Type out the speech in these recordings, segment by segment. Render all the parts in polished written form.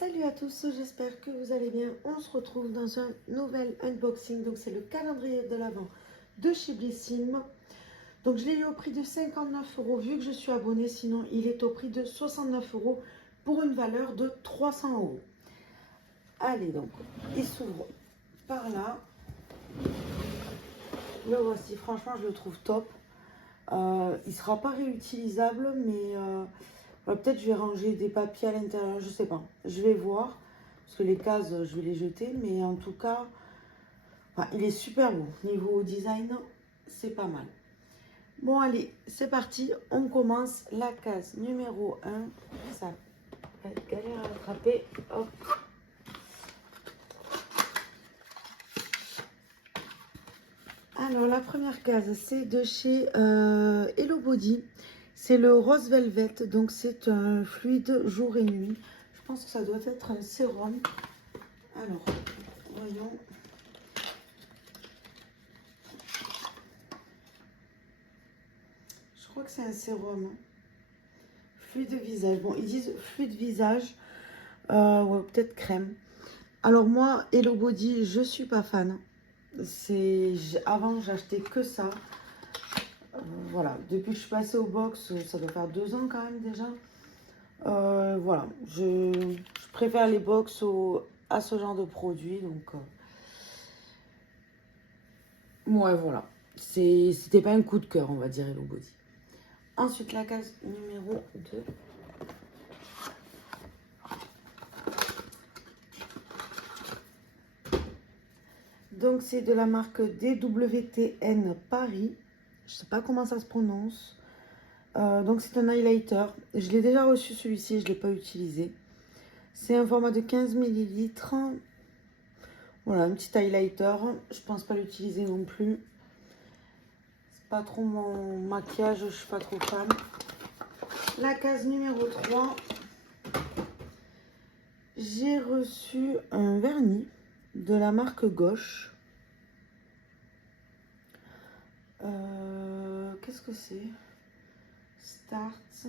Salut à tous, j'espère que vous allez bien. On se retrouve dans un nouvel unboxing. Donc c'est le calendrier de l'Avent de chez Blissim. Donc je l'ai eu au prix de 59 € vu que je suis abonnée. Sinon il est au prix de 69 € pour une valeur de 300 €. Allez donc, il s'ouvre par là. Le voici, franchement je le trouve top. Il ne sera pas réutilisable, mais peut-être je vais ranger des papiers à l'intérieur, je sais pas. Je vais voir, parce que les cases, je vais les jeter, mais en tout cas, il est super beau. Niveau design, c'est pas mal. Bon, allez, c'est parti. On commence la case numéro 1. Ça va être galère à attraper. Hop. Alors, la première case, c'est de chez Hello Body. C'est le Rose Velvet, donc c'est un fluide jour et nuit. Je pense que ça doit être un sérum. Alors, voyons. Je crois que c'est un sérum. Fluide visage. Bon, ils disent fluide visage. Ouais, peut-être crème. Alors moi, Hello Body, je suis pas fan. Avant, j'achetais que ça. Voilà, depuis que je suis passée au box, ça doit faire 2 ans quand même déjà. Voilà, je préfère les box à ce genre de produit. Donc, ouais, voilà. C'était pas un coup de cœur, on va dire, Hello Body. Ensuite, la case numéro 2. Donc, c'est de la marque DWTN Paris. Je sais pas comment ça se prononce. Donc, c'est un highlighter. Je l'ai déjà reçu celui-ci, je ne l'ai pas utilisé. C'est un format de 15 ml. Voilà, un petit highlighter. Je pense pas l'utiliser non plus. C'est pas trop mon maquillage, je suis pas trop fan. La case numéro 3. J'ai reçu un vernis de la marque Gauche. Qu'est-ce que c'est? Start.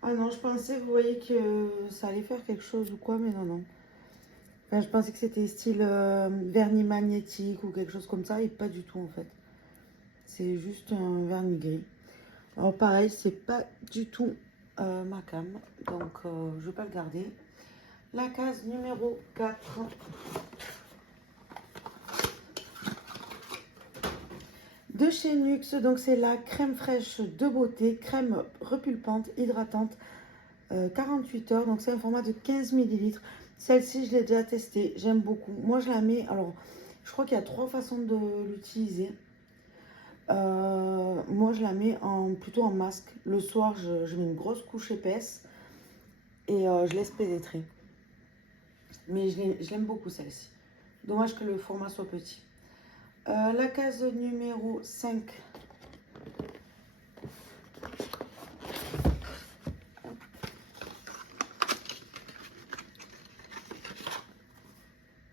Ah non, je pensais, vous voyez, que ça allait faire quelque chose ou quoi, mais non, non. Enfin, je pensais que c'était style vernis magnétique ou quelque chose comme ça, et pas du tout en fait. C'est juste un vernis gris. Alors pareil, c'est pas du tout ma cam, donc je vais pas le garder. La case numéro 4. De chez Nuxe, donc c'est la crème fraîche de beauté, crème repulpante, hydratante, 48 heures, donc c'est un format de 15 ml. Celle-ci, je l'ai déjà testée, j'aime beaucoup. Moi, je la mets, alors, je crois qu'il y a 3 façons de l'utiliser. Moi, je la mets plutôt en masque. Le soir, je mets une grosse couche épaisse et je laisse pénétrer. Mais je l'aime beaucoup, celle-ci. Dommage que le format soit petit. La case numéro 5.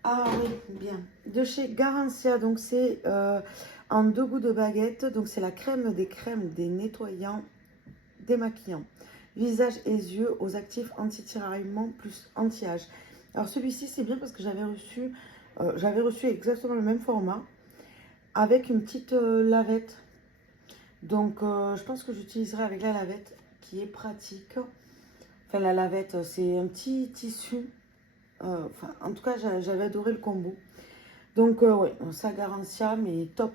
Ah oui, bien. De chez Garancia, donc c'est en 2 goûts de baguette. Donc c'est la crème, des nettoyants, démaquillants. Visage et yeux aux actifs anti-tiraillement plus anti-âge. Alors celui-ci c'est bien parce que j'avais reçu exactement le même format avec une petite lavette. Donc je pense que j'utiliserai avec la lavette qui est pratique. Enfin la lavette c'est un petit tissu. En tout cas j'avais adoré le combo. Donc ouais, ça Garancia mais top.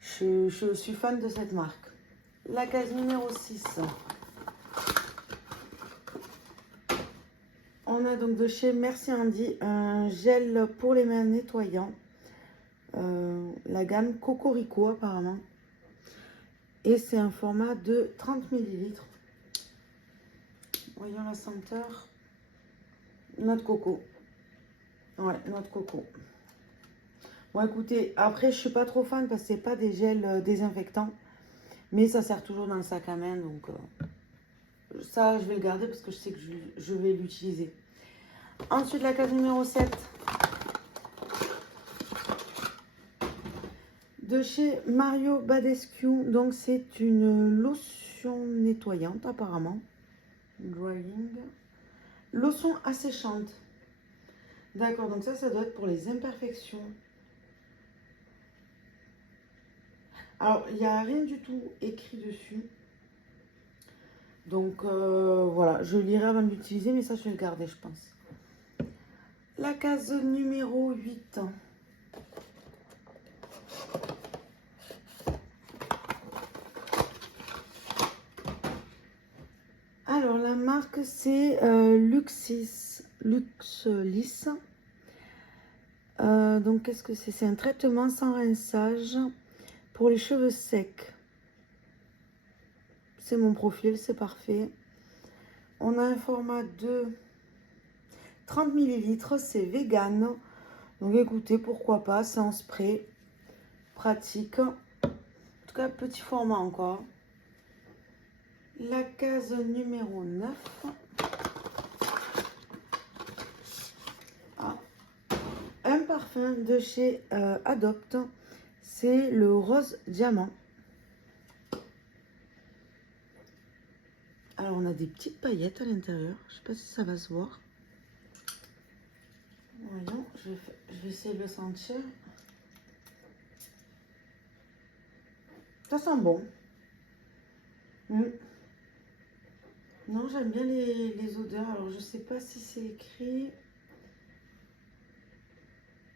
Je suis fan de cette marque. La case numéro 6. On a donc de chez Merci Andy un gel pour les mains nettoyant. La gamme Cocorico apparemment. Et c'est un format de 30 ml. Voyons la senteur. Noix de coco. Ouais, noix de coco. Bon écoutez, après je suis pas trop fan parce que c'est pas des gels désinfectants. Mais ça sert toujours dans le sac à main. Donc ça je vais le garder parce que je sais que je vais l'utiliser. Ensuite la case numéro 7. De chez Mario Badescu, donc c'est une lotion nettoyante apparemment. Drying. Lotion asséchante. D'accord, donc ça doit être pour les imperfections. Alors, il n'y a rien du tout écrit dessus. Donc, voilà, je lirai avant de l'utiliser, mais ça, je vais le garder, je pense. La case numéro 8. Alors, la marque, c'est Luxlis. Donc, qu'est-ce que c'est? C'est un traitement sans rinçage pour les cheveux secs. C'est mon profil, c'est parfait. On a un format de 30 ml, c'est vegan. Donc, écoutez, pourquoi pas, c'est en spray. Pratique. En tout cas, petit format encore. La case numéro 9. Ah. Un parfum de chez Adopt. C'est le rose diamant. Alors, on a des petites paillettes à l'intérieur. Je ne sais pas si ça va se voir. Voyons, je vais essayer de le sentir. Ça sent bon. Non, j'aime bien les odeurs. Alors, je sais pas si c'est écrit.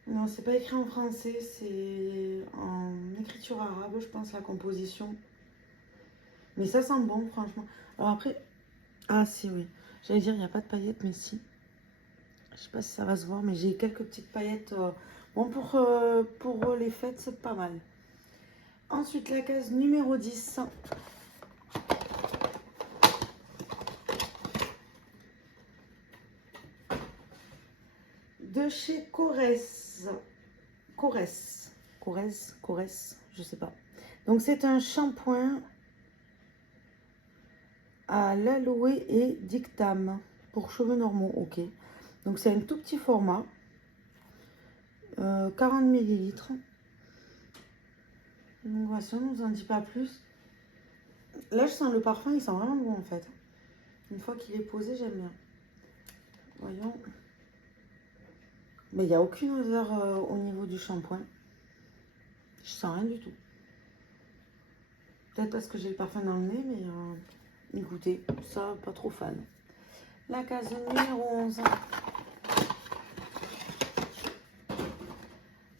Non, c'est pas écrit en français. C'est en écriture arabe, je pense, la composition. Mais ça sent bon, franchement. Alors après... Ah, si, oui. J'allais dire, il n'y a pas de paillettes, mais si. Je sais pas si ça va se voir, mais j'ai quelques petites paillettes. Bon, pour les fêtes, c'est pas mal. Ensuite, la case numéro 10. De chez Corès, je sais pas. Donc c'est un shampoing à l'aloe et dictame pour cheveux normaux, ok. Donc c'est un tout petit format, 40 ml. Donc voilà, ça ne nous en dit pas plus. Là je sens le parfum, il sent vraiment bon en fait. Une fois qu'il est posé, j'aime bien. Voyons. Mais il n'y a aucune odeur au niveau du shampoing. Je sens rien du tout. Peut-être parce que j'ai le parfum dans le nez, mais écoutez, ça, pas trop fan. La case numéro 11.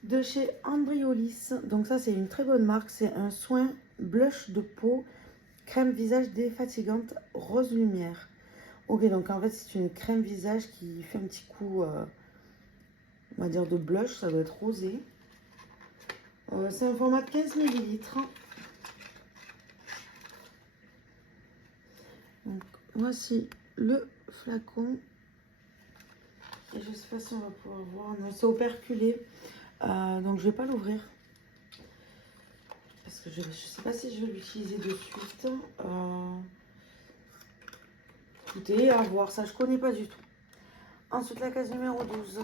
De chez Ambriolis. Donc ça, c'est une très bonne marque. C'est un soin blush de peau, crème visage défatigante, rose lumière. Ok, donc en fait, c'est une crème visage qui fait un petit coup, on va dire, de blush. Ça doit être rosé. C'est un format de 15 ml. Donc, voici le flacon. Et je sais pas si on va pouvoir voir. Non, c'est operculé. Donc, je vais pas l'ouvrir. Parce que je sais pas si je vais l'utiliser de suite. Écoutez, à voir. Ça, je connais pas du tout. Ensuite, la case numéro 12.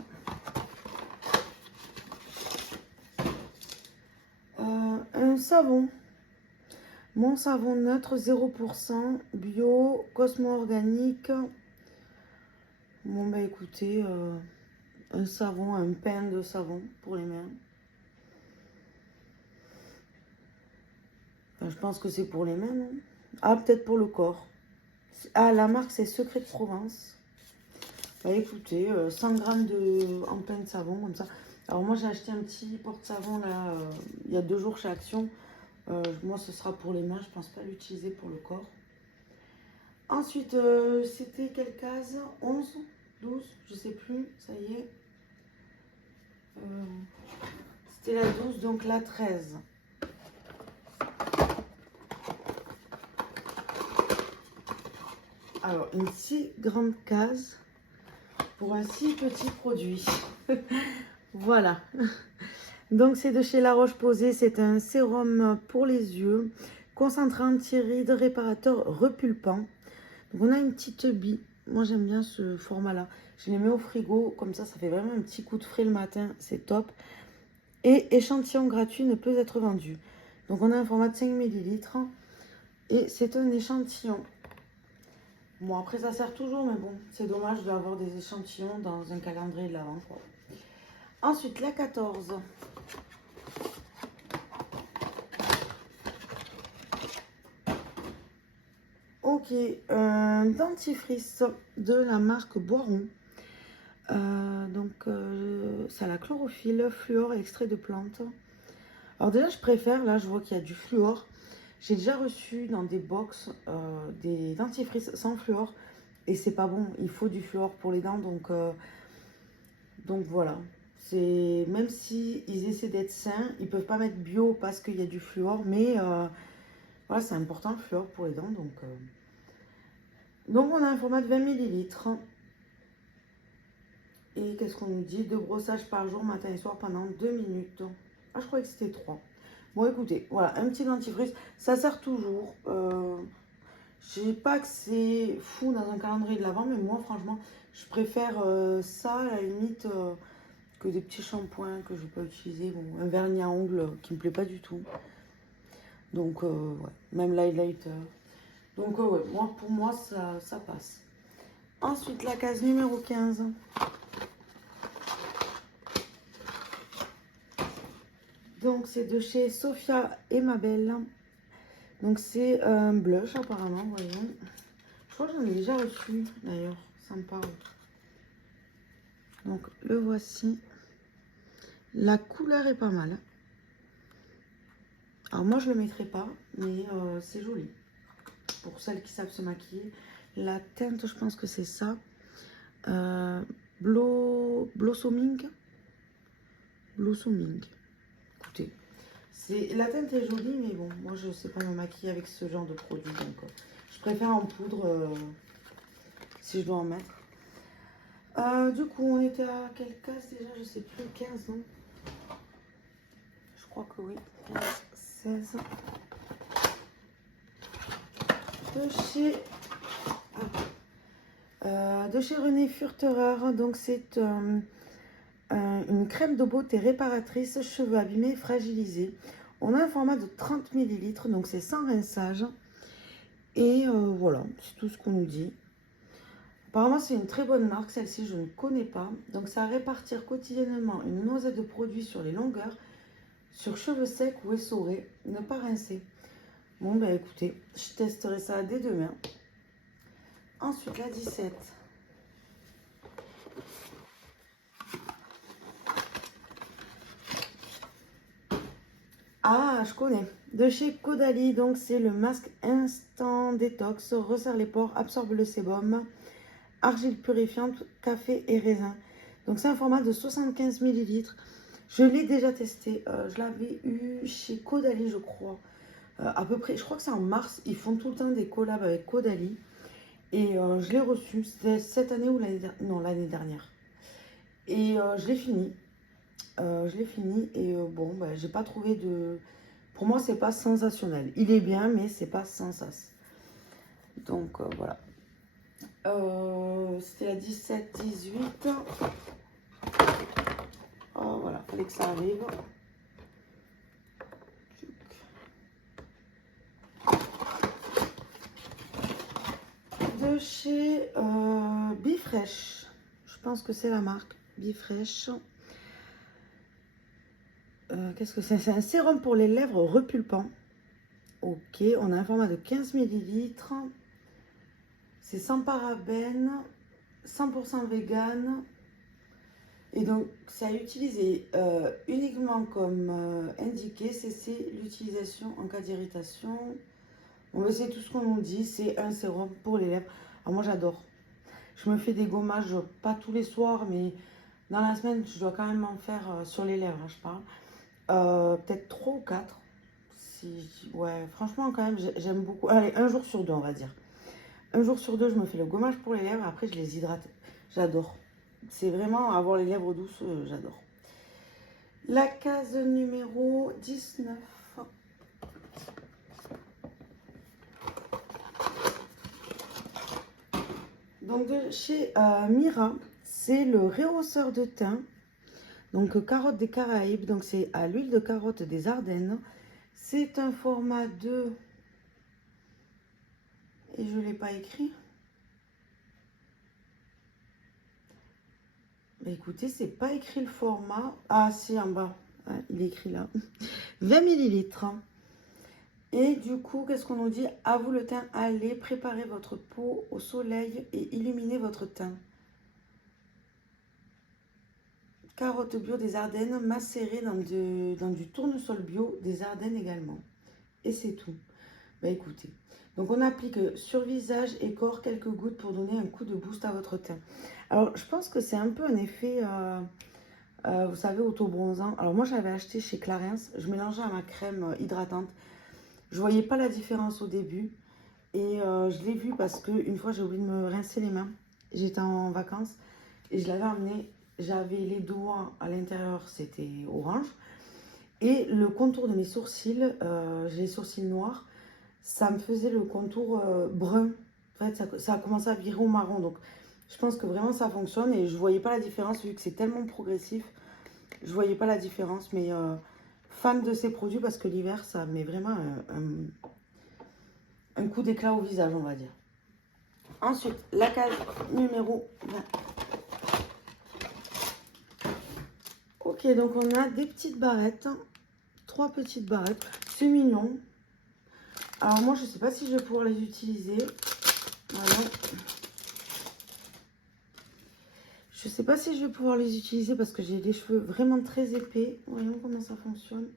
Un savon. Mon savon neutre 0% bio, cosmo organique. Bon bah écoutez, un savon, un pain de savon pour les mains. Enfin, je pense que c'est pour les mains, non? Ah, peut-être pour le corps. Ah, la marque c'est Secret de Provence. Bah écoutez, 100 grammes en pain de savon comme ça. Alors moi j'ai acheté un petit porte-savon là, il y a 2 jours chez Action. Moi ce sera pour les mains, je pense pas l'utiliser pour le corps. Ensuite, c'était quelle case? 11, 12, je sais plus, ça y est. C'était la 12, donc la 13. Alors, une si grande case pour un si petit produit. Voilà. Donc, c'est de chez La Roche-Posay. C'est un sérum pour les yeux, concentrant anti-rides, réparateur repulpant. Donc, on a une petite bille. Moi, j'aime bien ce format-là. Je les mets au frigo. Comme ça fait vraiment un petit coup de frais le matin. C'est top. Et échantillon gratuit ne peut être vendu. Donc, on a un format de 5 ml. Et c'est un échantillon. Bon, après, ça sert toujours, mais bon, c'est dommage d'avoir des échantillons dans un calendrier de l'Avent, quoi. Ensuite, la 14. Ok, un dentifrice de la marque Boiron. C'est à la chlorophylle, fluor et extrait de plante. Alors déjà, je préfère, là, je vois qu'il y a du fluor. J'ai déjà reçu dans des box des dentifrices sans fluor. Et c'est pas bon, il faut du fluor pour les dents, donc voilà. C'est même si ils essaient d'être sains, ils peuvent pas mettre bio parce qu'il y a du fluor, mais voilà, c'est important le fluor pour les dents, donc on a un format de 20 millilitres. Et qu'est-ce qu'on nous dit? 2 brossages par jour, matin et soir, pendant 2 minutes. Ah, je croyais que c'était 3. Bon, écoutez, voilà, un petit dentifrice, ça sert toujours. Je sais pas que c'est fou dans un calendrier de l'Avent, mais moi, franchement, je préfère ça à la limite que des petits shampoings que je peux utiliser. Bon, un vernis à ongles qui me plaît pas du tout. Donc, ouais, même l'highlighter. Donc, ouais, moi, pour moi, ça passe. Ensuite, la case numéro 15. Donc, c'est de chez Sophia et Ma Belle. Donc, c'est un blush, apparemment, voyons. Je crois que j'en ai déjà reçu, d'ailleurs. Ça me parle. Donc, le voici. La couleur est pas mal. Alors, moi, je le mettrai pas, mais c'est joli. Pour celles qui savent se maquiller. La teinte, je pense que c'est ça. Blossoming. Blossoming. Écoutez, la teinte est jolie, mais bon, moi je sais pas me maquiller avec ce genre de produit, donc je préfère en poudre si je dois en mettre. Du coup, on était à quelle case déjà? Je sais plus, 15, non? Je crois que oui. 15, 16. De chez René Furterer, donc c'est une crème de beauté réparatrice, cheveux abîmés, fragilisés. On a un format de 30 millilitres, donc c'est sans rinçage. Et voilà, c'est tout ce qu'on nous dit. Apparemment, c'est une très bonne marque, celle-ci, je ne connais pas. Donc, ça va répartir quotidiennement une noisette de produits sur les longueurs, sur cheveux secs ou essorés, ne pas rincer. Bon, ben écoutez, je testerai ça dès demain. Ensuite, la 17. Ah, je connais. De chez Caudalie, donc c'est le masque Instant Détox, resserre les pores, absorbe le sébum, argile purifiante, café et raisin. Donc c'est un format de 75 millilitres. Je l'ai déjà testé. Je l'avais eu chez Caudalie, je crois. À peu près, je crois que c'est en mars. Ils font tout le temps des collabs avec Caudalie. Et je l'ai reçu. C'était cette année ou l'année dernière? Non, l'année dernière. Et je l'ai fini. Et bon, bah, j'ai pas trouvé de... Pour moi, c'est pas sensationnel. Il est bien, mais c'est pas sensationnel. Donc voilà. C'était la 17-18. Oh voilà, fallait que ça arrive. De chez Bifresh. Je pense que c'est la marque Bifresh. Qu'est-ce que c'est? C'est un sérum pour les lèvres repulpant. Ok, on a un format de 15 millilitres. C'est sans parabènes, 100% vegan. Et donc, c'est à utiliser uniquement comme indiqué. Cesser l'utilisation en cas d'irritation. Bon, c'est tout ce qu'on nous dit. C'est un sérum pour les lèvres. Alors, moi, j'adore. Je me fais des gommages, pas tous les soirs, mais dans la semaine, je dois quand même en faire sur les lèvres, hein, je parle. Peut-être 3 ou 4. Ouais, franchement, quand même, j'aime beaucoup. Allez, un jour sur deux, on va dire. Un jour sur deux, je me fais le gommage pour les lèvres. Après, je les hydrate. J'adore. C'est vraiment avoir les lèvres douces, j'adore. La case numéro 19. Donc, de chez Mira, c'est le rehausseur de teint. Donc, carotte des Caraïbes. Donc, c'est à l'huile de carotte des Ardennes. C'est un format de... Et je ne l'ai pas écrit. Bah, écoutez, c'est pas écrit le format. Ah, si, en bas. Ouais, il est écrit là. 20 millilitres. Et du coup, qu'est-ce qu'on nous dit? À vous le teint, allez préparer votre peau au soleil et illuminer votre teint. Carottes bio des Ardennes macérées dans du tournesol bio des Ardennes également. Et c'est tout. Bah écoutez, donc on applique sur visage et corps quelques gouttes pour donner un coup de boost à votre teint. Alors je pense que c'est un peu un effet, vous savez, auto-bronzant. Alors moi j'avais acheté chez Clarins, je mélangeais à ma crème hydratante. Je voyais pas la différence au début. Et je l'ai vu parce qu'une fois j'ai oublié de me rincer les mains. J'étais en vacances et je l'avais amené. J'avais les doigts à l'intérieur, c'était orange. Et le contour de mes sourcils, j'ai les sourcils noirs, ça me faisait le contour brun. En fait, ça a commencé à virer au marron. Donc, je pense que vraiment ça fonctionne et je ne voyais pas la différence vu que c'est tellement progressif. Je ne voyais pas la différence. Mais fan de ces produits parce que l'hiver, ça met vraiment un coup d'éclat au visage, on va dire. Ensuite, la case numéro 20. Ok, donc on a des petites barrettes. 3 petites barrettes. C'est mignon. Alors moi, je ne sais pas si je vais pouvoir les utiliser. Voilà. Je ne sais pas si je vais pouvoir les utiliser parce que j'ai des cheveux vraiment très épais. Voyons comment ça fonctionne.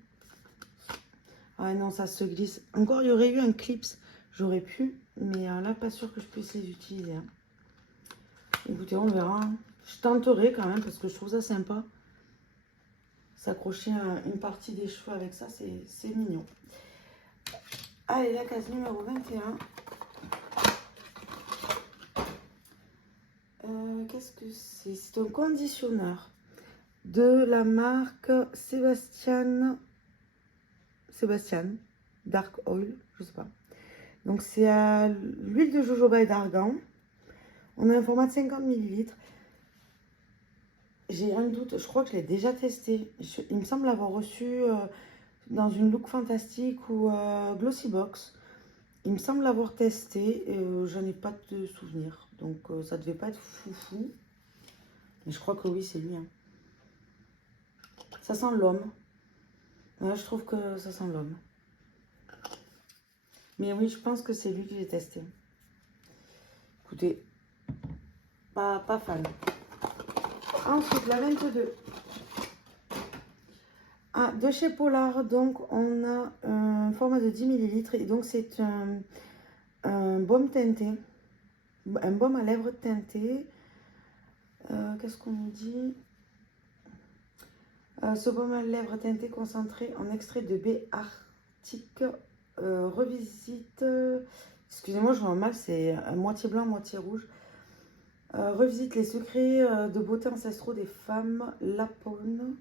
Ah non, ça se glisse. Encore, il y aurait eu un clips. J'aurais pu. Mais là, pas sûr que je puisse les utiliser. Hein. Écoutez, on verra. Je tenterai quand même parce que je trouve ça sympa. S'accrocher une partie des cheveux avec ça, c'est mignon. Allez, la case numéro 21. Qu'est-ce que c'est? C'est un conditionneur de la marque Sébastien Dark Oil, je sais pas. Donc c'est à l'huile de jojoba et d'argan. On a un format de 50 ml. J'ai un doute, je crois que je l'ai déjà testé. Il me semble l'avoir reçu dans une Look Fantastique ou Glossybox. Il me semble l'avoir testé et j'en ai pas de souvenir. Donc ça devait pas être foufou. Mais je crois que oui, c'est lui. Hein. Ça sent l'homme. Ouais, je trouve que ça sent l'homme. Mais oui, je pense que c'est lui que j'ai testé. Écoutez, pas fan. Ensuite, la 22. Ah, de chez Polar, donc on a un format de 10 ml. Et donc c'est un baume teinté. Un baume à lèvres teinté. Qu'est-ce qu'on nous dit? Ce baume à lèvres teinté concentré en extrait de baie arctique revisite. Excusez-moi, je vois mal, c'est moitié blanc, moitié rouge. Revisite les secrets de beauté ancestraux des femmes lapones.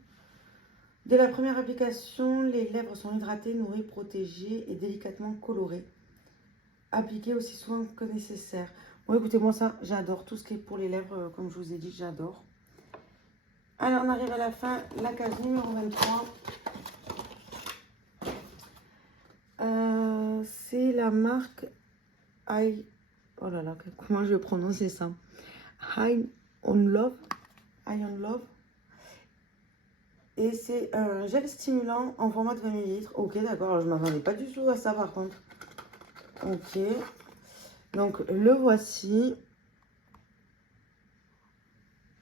Dès la première application, les lèvres sont hydratées, nourries, protégées et délicatement colorées. Appliquées aussi souvent que nécessaire. Bon, écoutez, moi ça, j'adore. Tout ce qui est pour les lèvres, comme je vous ai dit, j'adore. Alors, on arrive à la fin, la case numéro 23. C'est la marque oh là là, comment je vais prononcer ça? High on Love. High on Love. Et c'est un gel stimulant en format de 20 ml. Ok, d'accord, je ne m'attendais pas du tout à ça par contre. Ok. Donc, le voici.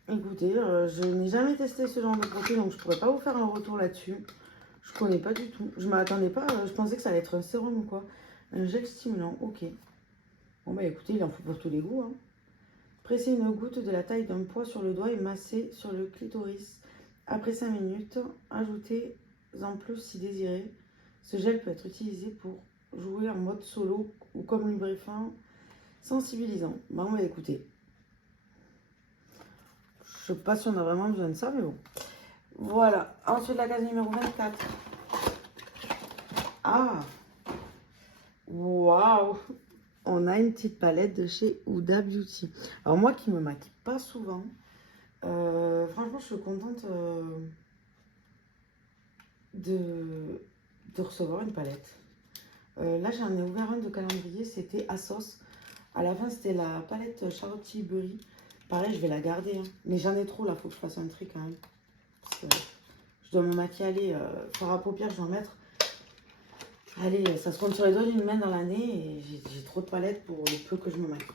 Écoutez, je n'ai jamais testé ce genre de produit, donc je ne pourrais pas vous faire un retour là-dessus. Je ne connais pas du tout. Je ne m'attendais pas, je pensais que ça allait être un sérum ou quoi. Un gel stimulant, ok. Bon bah écoutez, il en faut pour tous les goûts. Hein. Pressez une goutte de la taille d'un pois sur le doigt et massez sur le clitoris. Après 5 minutes, ajoutez-en plus si désiré. Ce gel peut être utilisé pour jouer en mode solo ou comme lubrifiant sensibilisant. Bon bah écoutez. Je sais pas si on a vraiment besoin de ça, mais bon. Voilà. Ensuite, la case numéro 24. Ah! Waouh! On a une petite palette de chez Huda Beauty. Alors moi qui me maquille pas souvent, franchement je suis contente de recevoir une palette. Là j'en ai ouvert un de calendrier, c'était Assos. À la fin c'était la palette Charlotte Tilbury. Pareil, je vais la garder. Hein. Mais j'en ai trop là, faut que je fasse un tri quand même. Parce que je dois me maquiller. Allez, fard à paupières, je dois en mettre. Allez, ça se compte sur les doigts d'une main dans l'année. Et j'ai trop de palettes pour le peu que je me maquille.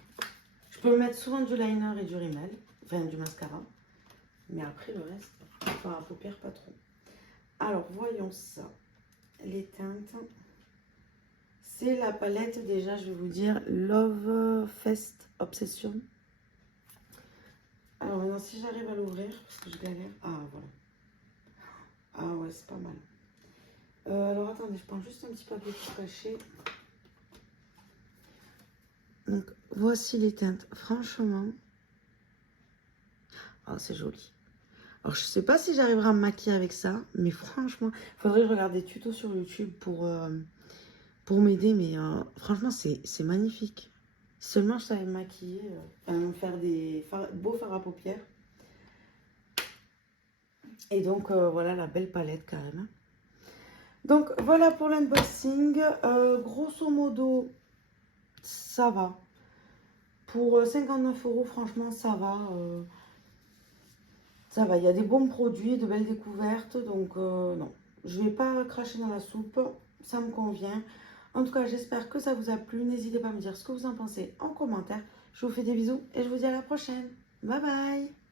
Je peux mettre souvent du liner et du rímel. Enfin, du mascara. Mais après, le reste, fard à paupières, pas trop. Alors, voyons ça. Les teintes. C'est la palette, déjà, je vais vous dire, Love Fest Obsession. Alors maintenant, si j'arrive à l'ouvrir, parce que je galère. Ah, voilà. Ah ouais, c'est pas mal. Alors attendez, je prends juste un petit papier pour cacher. Donc, voici les teintes. Franchement, oh, c'est joli. Alors, je sais pas si j'arriverai à me maquiller avec ça, mais franchement, il faudrait que je regarde des tutos sur YouTube pour m'aider. Mais franchement, c'est magnifique. Seulement, je savais me maquiller, faire des beaux fards à paupières. Et donc, voilà la belle palette quand même. Donc, voilà pour l'unboxing. Grosso modo, ça va. Pour 59 €, franchement, ça va. Ça va, il y a des bons produits, de belles découvertes. Donc, non, je ne vais pas cracher dans la soupe. Ça me convient. En tout cas, j'espère que ça vous a plu. N'hésitez pas à me dire ce que vous en pensez en commentaire. Je vous fais des bisous et je vous dis à la prochaine. Bye bye!